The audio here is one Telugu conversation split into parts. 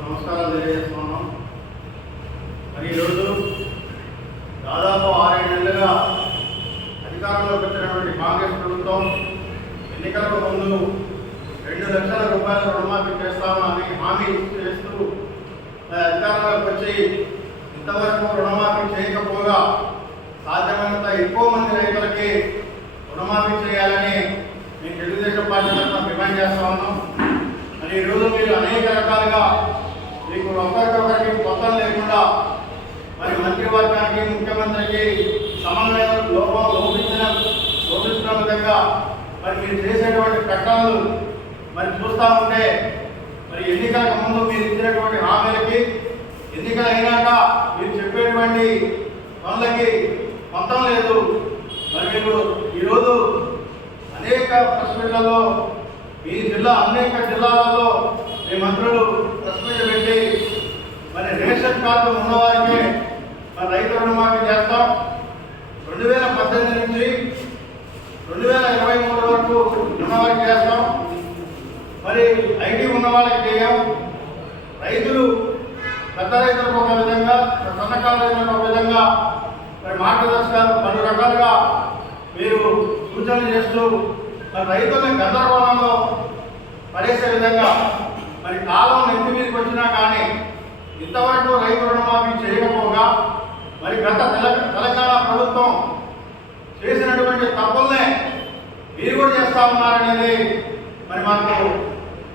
నమస్కారాలు తెలియజేస్తున్నాం. మరి ఈరోజు దాదాపు ఆరేడు నెలలుగా అధికారంలోకి వచ్చినటువంటి కాంగ్రెస్ ప్రభుత్వం ఎన్నికలకు ముందు రెండు లక్షల రూపాయల రుణమాఫీ చేస్తామని హామీ చేస్తూ అధికారంలోకి వచ్చి ఇంతవరకు రుణమాఫీ చేయకపోగా సాధ్యమైనంత ఎక్కువ మంది రైతులకి రుణమాఫీ చేయాలని మేము తెలుగుదేశం పార్టీ తరఫున డిమాండ్ చేస్తా ఉన్నాం. మరి ఈరోజు మీరు అనేక రకాలుగా మీకు ఒకరికొకరికి కొత్త లేకుండా మరి మంత్రివర్గానికి ముఖ్యమంత్రికి సమన్వయం లోపం లోపించిన లోపించిన విధంగా మరి మీరు చేసేటువంటి ప్రకటనలు మరి చూస్తూ ఉంటే మరి ఎన్నికలకు ముందు మీరు ఇచ్చినటువంటి హామీలకి ఎన్నికలు అయినాక మీరు చెప్పేటువంటి పనులకి మొత్తం లేదు. మరి మీరు ఈరోజు అనేక ప్రెస్ ఈ జిల్లా అనేక జిల్లాలలో ఈ మంత్రులు ప్రెస్ పెట్టి మరి రేషన్ కార్డు ఉన్నవారికి మన రైతు రుణమాఫీ చేస్తాం. రెండు వేల పద్దెనిమిది నుంచి రెండు వేల ఇరవై మూడు వరకు ఉన్నవారికి చేస్తాం. మరి ఐటీ ఉన్న వాళ్ళకి చేయం. రైతులు పెద్ద రైతులకు ఒక విధంగా సన్నకారు రైతులకు ఒక విధంగా మరి మార్గదర్శకాలు పలు రకాలుగా మీరు సూచనలు చేస్తూ మరి రైతులను గందరగోళంలో పడేసే విధంగా మరి కాలం నెత్తి మీదకి వచ్చినా కానీ ఇంతవరకు రైతు రుణమాఫీ చేయకపోగా మరి గత తెలంగాణ ప్రభుత్వం చేసినటువంటి తప్పుల్నే మీరు కూడా చేస్తా ఉన్నారనేది మరి మాకు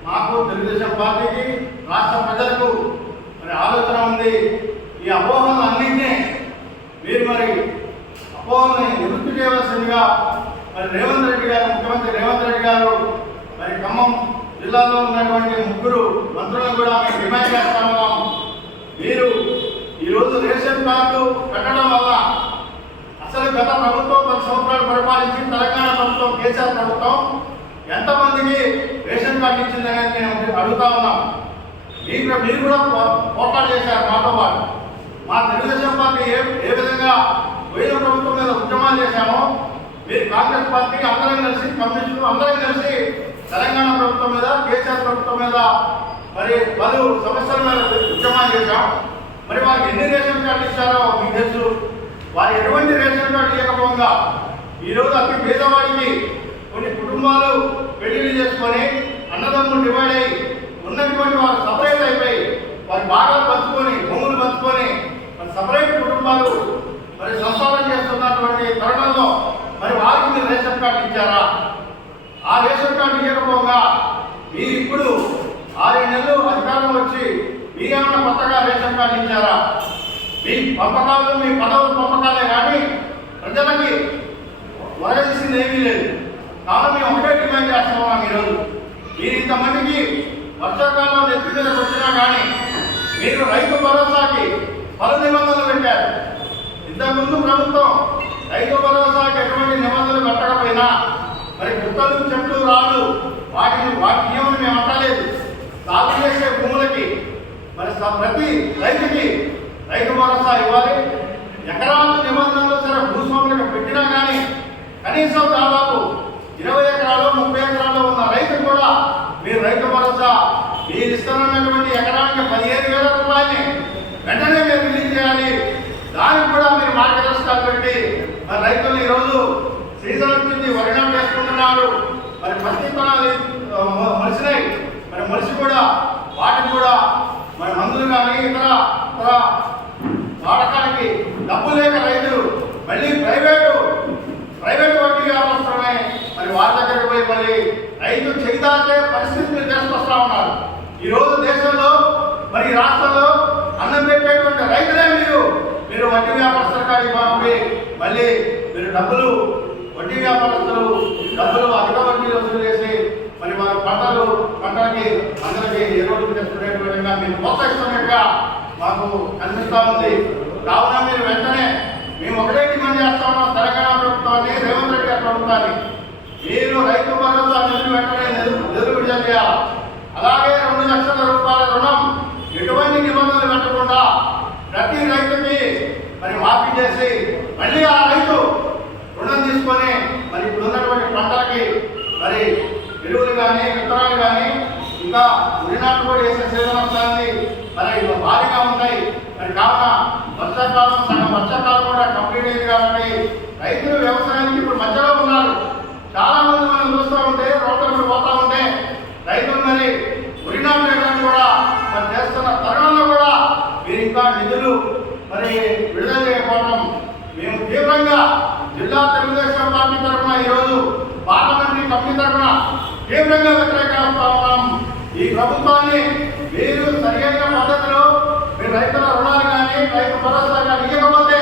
మాకు తెలుగుదేశం పార్టీకి రాష్ట్ర ప్రజలకు మరి ఆలోచన ఉంది. ఈ అపోహలను అన్నింటినీ మీరు మరి అపోహల్ని నివృత్తి చేయవలసిందిగా మరి రేవంత్ రెడ్డి గారు ముఖ్యమంత్రి రేవంత్ రెడ్డి గారు మరి ఖమ్మం జిల్లాలో ఉన్నటువంటి ముగ్గురు మంత్రులను కూడా మేము డిమాండ్ చేస్తా ఉన్నాం మీరు ఈరోజు రేషన్ కార్డు పెట్టడం వల్ల అసలు గత ప్రభుత్వం పది సంవత్సరాలు పరిపాలించి తెలంగాణ ప్రభుత్వం కేసీఆర్ ప్రభుత్వం ఎంతమందికి రేషన్ కార్డు ఇచ్చిందనేది మేము అడుగుతా ఉన్నాం. మీరు మీరు కూడా పో- చేశారు మాతో పాటు. మా తెలుగుదేశం పార్టీ ఏ ఏ విధంగా వేరే ప్రభుత్వం మీద ఉద్యమాలు చేశామో మీరు కాంగ్రెస్ పార్టీ అందరం కలిసి కమ్యూనిస్టులు అందరం కలిసి తెలంగాణ ప్రభుత్వం మీద కేసీఆర్ ప్రభుత్వం మీద మరి పలు సమస్యల మీద ఉద్యమాలు చేశాం. మరి వారికి ఎన్ని రేషన్ కార్డు ఇచ్చారో మీకు తెలుసు. వారు ఎటువంటి రేషన్ కార్డు ఇవ్వకపోగా ఈరోజు అతి పేదవాడికి కొన్ని కుటుంబాలు పెళ్ళిళ్ళు చేసుకొని అన్నదమ్ములు డివైడ్ అయ్యి ఉన్నటువంటి వారు సపరేట్ అయిపోయి వారి భాగాలు పంచుకొని భూములు పంచుకొని మరి సపరేట్ కుటుంబాలు మరి సంసారం చేస్తున్నటువంటి తరుణంలో మరి వారికి మీరు రేషన్ కార్డు ఇచ్చారా? ఆ రేషన్ సందర్భంగా మీరు ఇప్పుడు ఆరు నెలలు అధికారం వచ్చి మీరేమన్నా కొత్తగా రేషన్ కార్డు ఇచ్చారా? మీ పంపకాలు మీ పదవుల పంపకాలే కానీ ప్రజలకి వరదీసింది ఏమీ లేదు. కాబట్టి మేము ఒకటే డిమాండ్ చేస్తున్నాం ఈరోజు మీరు ఇంతమందికి వర్షాకాలం నెత్తి మీదకి వచ్చినా కానీ మీరు రైతు భరోసాకి పలు నిబంధనలు పెట్టారు. ఇంతకుముందు ప్రభుత్వం రైతు భరోసాకి ఎటువంటి నిబంధనలు పెట్టకపోయినా మరి గుట్టలు చెట్లు రాళ్ళు వాటిని వాటి నియమం మేము అంటలేదు. సాగు చేసే భూములకి మరి ప్రతి రైతుకి రైతు భరోసా ఇవ్వాలి. ఎకరాల నిబంధనలు సరే భూస్వాములకు పెట్టినా కానీ కనీసం దాదాపు ఇరవై ఎకరాలు ముప్పై ఎకరాలు ఉన్న రైతు కూడా మీరు రైతు భరోసా మీరు ఇస్తున్నటువంటి ఎకరానికి పదిహేను వేల రూపాయలని వెంటనే మీరు రిలీజ్ చేయాలి. దానికి కూడా మీరు మార్గదర్శకాలు పెట్టి మరి రైతులు ఈరోజు సీజన్ వచ్చింది వరినాలు వేసుకుంటున్నారు. మరి ప్రతి కొనాలి మనిషినే మరి మనిషి కూడా వాటిని కూడా మరి మందులు కానీ ఇతర ఇతర వాడకానికి డబ్బు లేక రైతులు మళ్ళీ ప్రైవేటు ప్రైవేట్ వడ్డీ వ్యాపారస్తులనే మరి వాళ్ళ దగ్గరికి పోయి మళ్ళీ రైతు చేదాకే పరిస్థితి మీరు తీసుకొస్తా ఉన్నారు. ఈ రోజు దేశంలో మరి రాష్ట్రంలో అన్నం పెట్టేటువంటి రైతులే మీరు. మీరు వడ్డీ వ్యాపారస్తుల కాడికి మళ్ళీ మీరు డబ్బులు వడ్డీ వ్యాపారస్తులు డబ్బులు అధిక వడ్డీ వసూలు చేసి మరి వారి పంటలు పంటలకి అందరికి ఎరువులు తెచ్చుకునే విధంగా మీరు ప్రోత్సహిస్తున్నట్టుగా మాకు కనిపిస్తా ఉంది. కావున మీరు వెంటనే మేము ఒకటే డిమాండ్ చేస్తా ఉన్నాం తెలంగాణ ప్రభుత్వాన్ని రేవంత్ రెడ్డి గారి ప్రభుత్వాన్ని. మీరు రైతు భరోసా నిధులు వెంటనే నిధులు నిధులు విడుదల చేయాలి. అలాగే రెండు లక్షల రూపాయల రుణం ఎటువంటి నిబంధనలు పెట్టకుండా ప్రతి రైతుకి మరి మాఫీ చేసి మళ్ళీ ఆ రైతు రుణం తీసుకొని మరి ఇప్పుడు ఉన్నటువంటి పంటలకి మరి ఎరువులు కానీ విత్తనాలు కానీ ఇంకా వరి నాట్లు కూడా వేసే సీజన్ వస్తుంది మరి ఇవి భారీగా ఉంటాయి మరి కావున వర్షాకాలం సగం వర్షాకాలం కూడా కంప్లీట్ అయింది కాబట్టి రైతులు వ్యవసాయానికి ఇప్పుడు మధ్యలో ఉన్నారు. చాలా మంది మనం చూస్తూ ఉంటే రోడ్ల మీద పోతా ఉంటే రైతులు మరి వరి వేయడానికి కూడా మరి చేస్తున్న తరుణంలో కూడా మీరు ఇంకా నిధులు మరి విడుదల చేయకపోవడం మేము తీవ్రంగా జిల్లా తెలుగుదేశం పార్టీ తరఫున ఈరోజు పార్లమెంటరీ కమిటీ తరఫున తీవ్రంగా వ్యతిరేకిస్తా ఉన్నాం. ఈ ప్రభుత్వాన్ని మీరు సరైన పద్ధతిలో మీరు రైతుల రుణాలు కానీ రైతు భరోసా కానీ ఇవ్వకపోతే